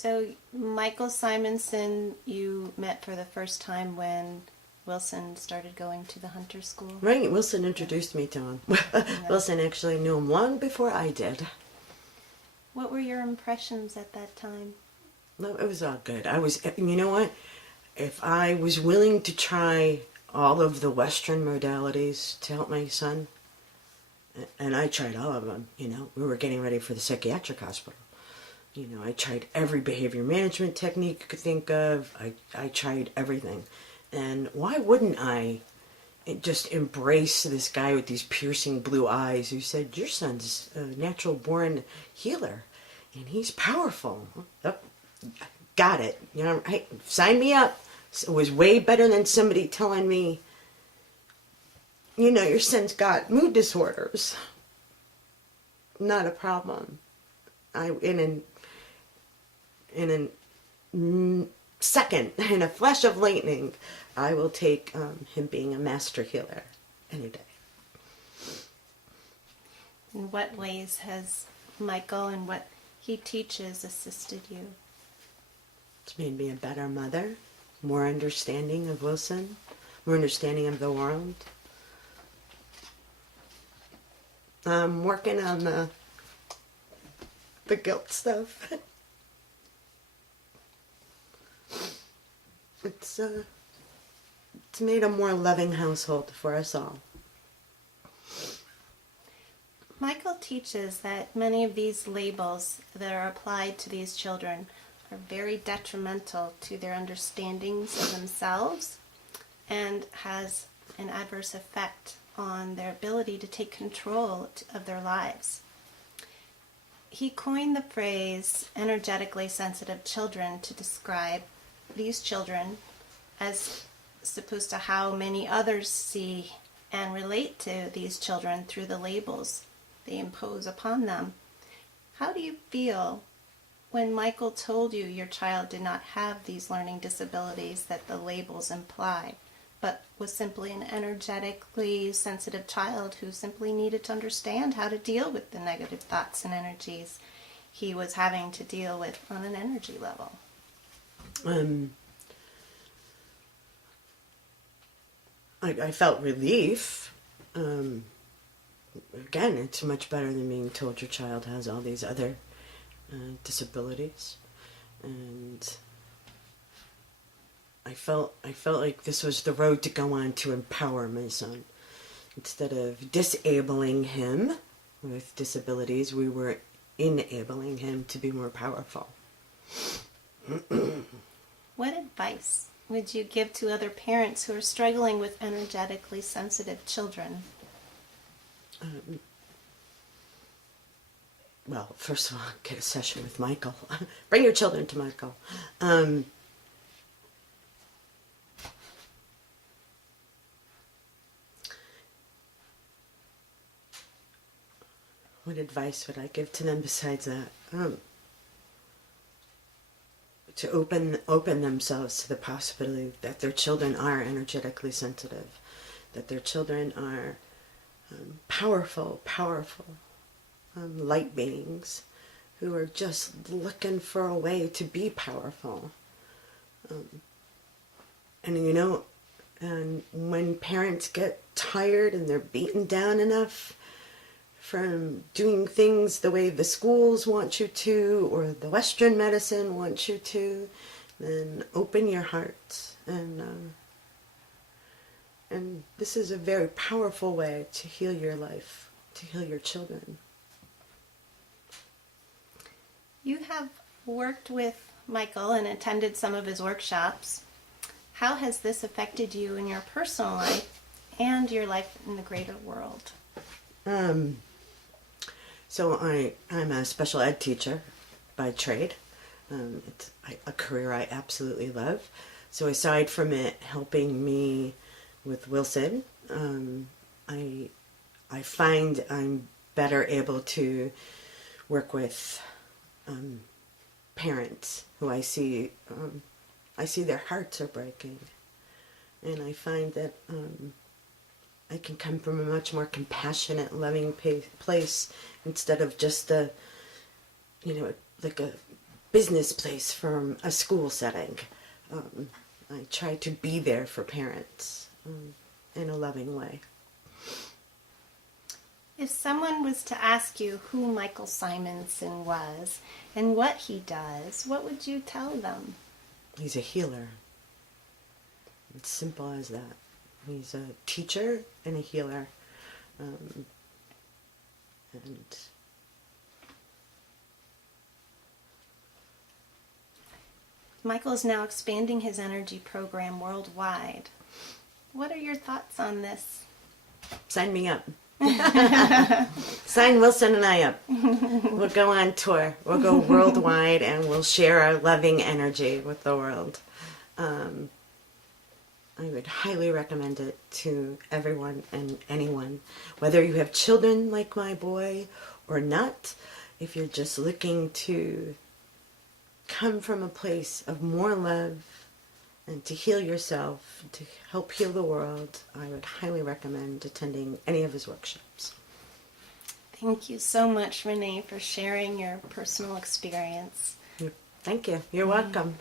So, Michael Simonson, you met for the first time when Wilson started going to the hunter school? Right, Wilson introduced me to him. Wilson actually knew him long before I did. What were your impressions at that time? No, it was all good. You know what? If I was willing to try all of the Western modalities to help my son, and I tried all of them, we were getting ready for the psychiatric hospital. I tried every behavior management technique you could think of. I tried everything. And why wouldn't I just embrace this guy with these piercing blue eyes who said, your son's a natural born healer and he's powerful. Oh, got it. Hey, sign me up. It was way better than somebody telling me, your son's got mood disorders. Not a problem. In a second, in a flash of lightning, I will take him being a master healer any day. In what ways has Michael and what he teaches assisted you? It's made me a better mother, more understanding of Wilson, more understanding of the world. I'm working on the guilt stuff. It's made a more loving household for us all. Michael teaches that many of these labels that are applied to these children are very detrimental to their understandings of themselves and has an adverse effect on their ability to take control of their lives. He coined the phrase energetically sensitive children to describe these children as opposed to how many others see and relate to these children through the labels they impose upon them. How do you feel when Michael told you your child did not have these learning disabilities that the labels imply, but was simply an energetically sensitive child who simply needed to understand how to deal with the negative thoughts and energies he was having to deal with on an energy level? I felt relief. Again, it's much better than being told your child has all these other disabilities. And I felt like this was the road to go on to empower my son. Instead of disabling him with disabilities, we were enabling him to be more powerful. What advice would you give to other parents who are struggling with energetically sensitive children? Well, first of all, get a session with Michael. Bring your children to Michael. What advice would I give to them besides that? To open themselves to the possibility that their children are energetically sensitive, that their children are powerful light beings who are just looking for a way to be powerful. And when parents get tired and they're beaten down enough from doing things the way the schools want you to or the Western medicine wants you to, then open your heart. And this is a very powerful way to heal your life, to heal your children. You have worked with Michael and attended some of his workshops. How has this affected you in your personal life and your life in the greater world? So I'm a special ed teacher by trade. It's a career I absolutely love. So aside from it helping me with Wilson, I find I'm better able to work with parents who I see their hearts are breaking, and I find that I can come from a much more compassionate, loving place instead of just like a business place from a school setting. I try to be there for parents in a loving way. If someone was to ask you who Michael Simonson was and what he does, what would you tell them? He's a healer. It's simple as that. He's a teacher and a healer. And Michael is now expanding his energy program worldwide. What are your thoughts on this? sign me up. Sign Wilson and I up. We'll go on tour. We'll go worldwide and we'll share our loving energy with the world. I would highly recommend it to everyone and anyone, whether you have children like my boy or not. If you're just looking to come from a place of more love and to heal yourself, to help heal the world, I would highly recommend attending any of his workshops. Thank you so much, Renee, for sharing your personal experience. Thank you. You're welcome.